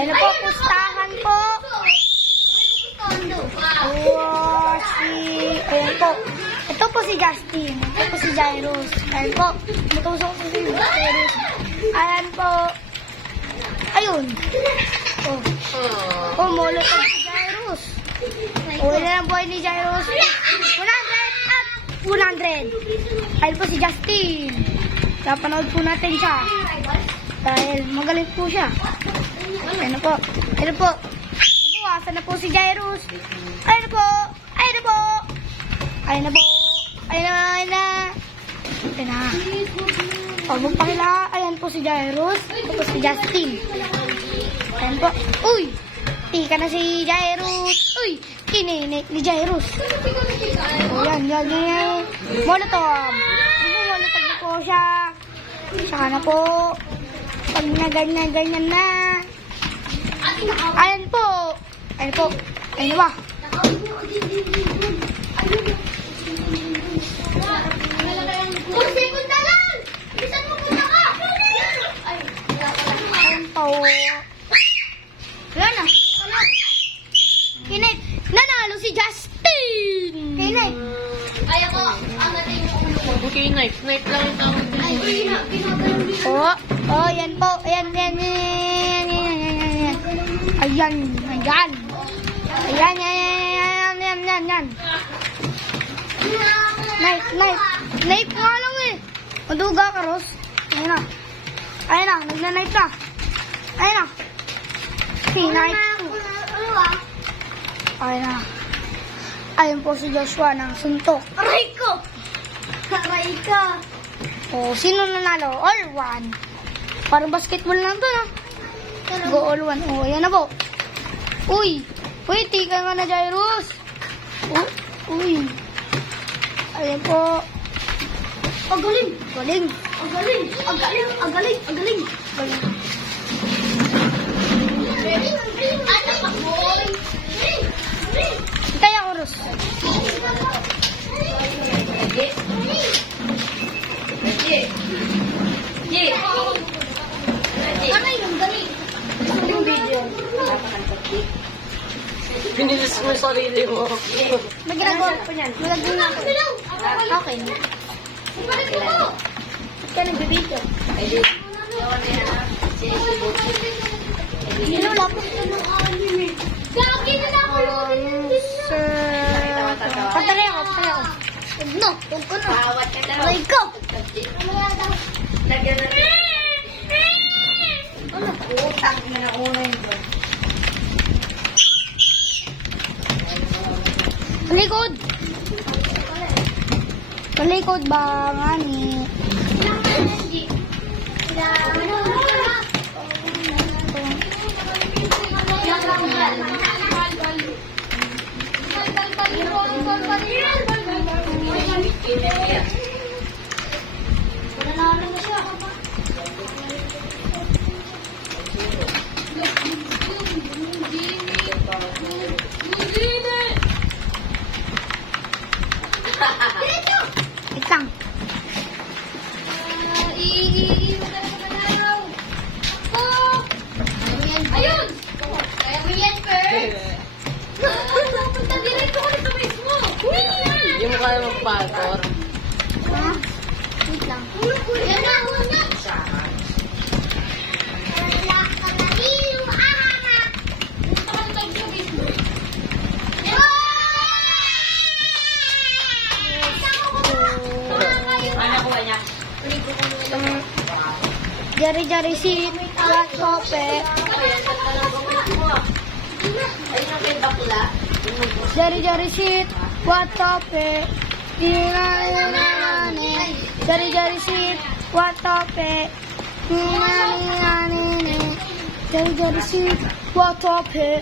Ayun na po, pustahan po. Ayan po. Ito po si Justin. Ito po si Jairus. Ayan po. Mutusok po si Jairus. Ayan po. Ayun. Oh. Molotov si Jairus. Uwi na lang buhay ni Jairus. 100 at 100. Ayun po si Justin. Napanood po natin siya. Dahil magaling po siya. Ayan na po. Ayan na po. Asan na po si Jairus? Ayan na po. Ayan na po. Ayan na po. Ayan na. Ayan na. Ayan na. O, magpakila. Ayan po si Jairus. Ito po si Justin. Ayan po. Uy! Tika na si Jairus. Uy! Kininik ni Jairus. O, yan. Molotov. Molotov na po siya. Saka na po. Pag na ganyan na. Ayan po. Ayan po. Ayan ba? Second na lang! Bisan mo muna ka! Ayan po. Wala na. Kinay. Nanalo si Justin! Kinay. Kaya ko, ang natin yung ulo ko. Okay, knife. Knife lang yung tawag. Oh, yan po. Ayan. Ayan. Knife nga lang eh. Maduga ka, Ros. Ayan na, nagna-knife na. Ayan na. Knife. Ayan na. Ayan po si Joshua ng suntok. Aray ko! O, sino nanalo? All one. Parang basketball lang to, no? Go all one. O, ayan na po. Uy, tika nga na, Jairus. Uy. Ayan po. Ang galing! Galing. Ano pa, boy? Kaya ko, Ros. Ano yung galing? Yung video. Pinilis mo yung sarili mo. May ginagawa ko niyan. Malagyan na ako. Okay. Balik mo ko! Ba't ka nagbibidyo? Lapos ko ng anime. Gagi na lang ako! Patali ako. No, huwag ko na. Bawat ka na. Aray ko. Lagyan na. Ano? Utang na na una yun. Palikod ba nga ni? Itang. Ayun! Kaya mo yan, Fer! Napunta direct ako dito mismo! Hindi mo kaya magpagor. Ha? Wait lang. Yan na, una! Jari-jari si Tope. Jari-jari si Tope. Jari-jari si Tope. Jari-jari si Tope.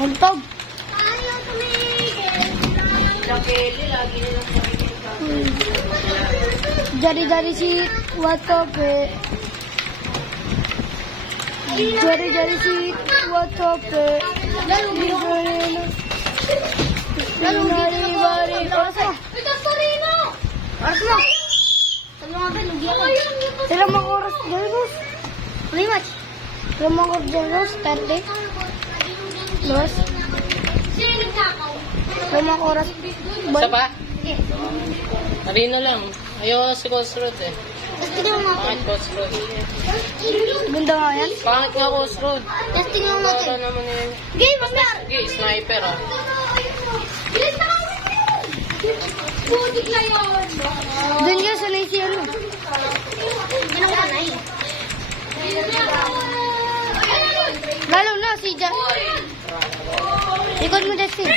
Multog. Jari-jari si Tope. Jari-jari si Tope. Bari-bari. Ito, Sorino! Ilang oras Jairus? Pretty much. Ilang oras Jairus? 30? Dos? Ilang oras? Isa pa? Marino lang. Ayaw si Coach Road eh. Testing mo natin. Pangit Coach Road. Ganda nga yan. Pangit nga Coach Road. Testing mo Wala natin. naman yun. Game, master! Sige, sniper ah. Bilis na kami! Putik na yun! Doon nga sanay siya ano. Yan ang panay. Lalo na si Ikot mo Justin.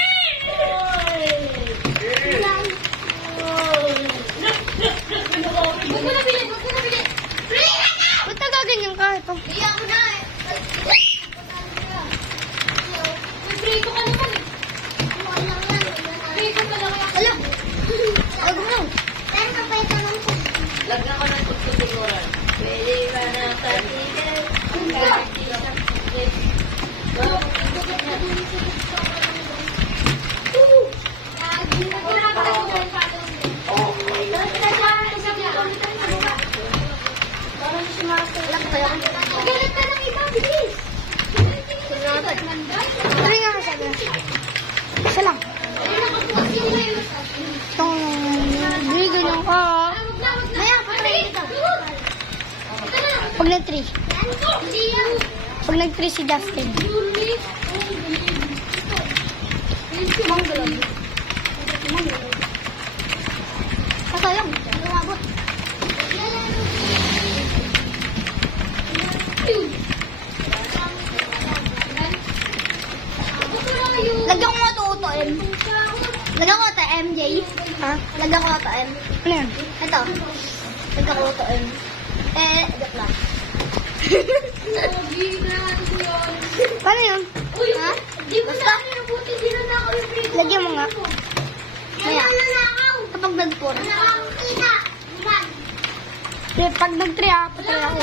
Huwag mo na bilhin! Huwag mo na bilhin! Ba't nagaganyan ka? Ito. Iyak mo na eh! Prito ka naman eh! Prito ka lang yan. Alam! Huwag mo! Pero kapay ka lang po. Lagyan ko ng tututuluran. Pwede ba na katigan? Galit ka ng iba, bilis! Tuloy nga sabi. Isa lang. Itong hindi ganyan ka. Maya, patay ka. Pag nag-3. Pag nag-3 si Justin. Pasayang, lumabot. Lagyan ko nga ito auto M. Lagyan ko ito MJ. Ha? Lagyan ko ito M. Ano yan? Ito. Lagyan ko ito M. Joke lang. Paano yun? Ha? Basta. Lagyan mo nga. Maya. Kapag nag-4. Pag nag-3 patay ako.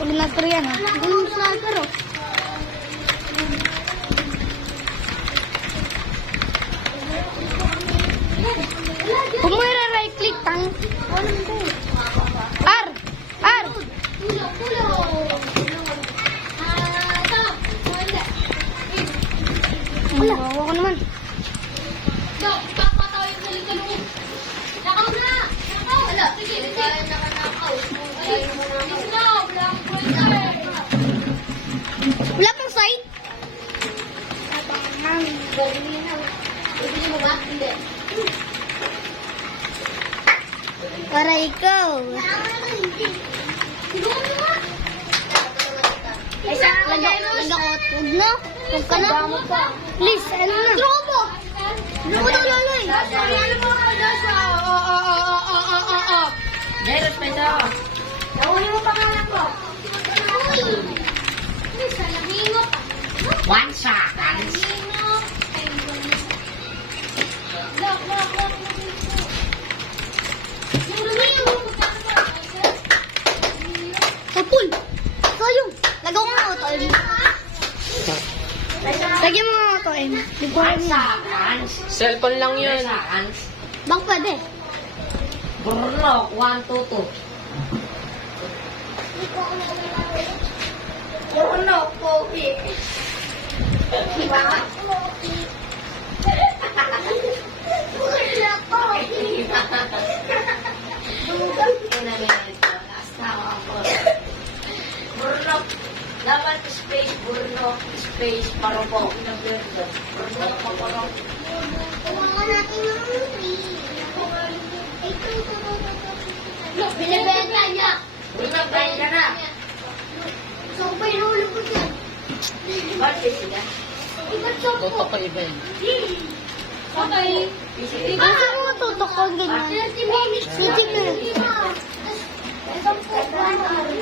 Pag nag-3 yan ha. Yung sniper oh. Kung mo right click tang. R! R! Wala. Ako ko naman. Wala pang side? Para ikaw. Lagyan ko. Huwag na. Huwag ka na. Please, ano na? Draw mo. Draw mo ng laloy. Jairus, may isa ako. Nahuli mo pangalan ko. One seconds. Kapul. Sayong. Lagaw ko nga ito. Lagyan mo nga ito, M. Di ko alam yan. Cellphone lang yun. Bang pwede. Bruno, 1, 2, 2. Bruno, Pogi. Diba? Bruno, dapat space, Bruno, space, paroko. Bruno, paroko. Kumawa natin yung Look, binibenta niya. Bruno, kain ka na. So, pinuli ko siya. Bakit sila? Iba't so po. Gusto ko iba yun. Okay. Gusto mo tutok ko ganyan. Si Jimmy. Si Jimmy. Isang po.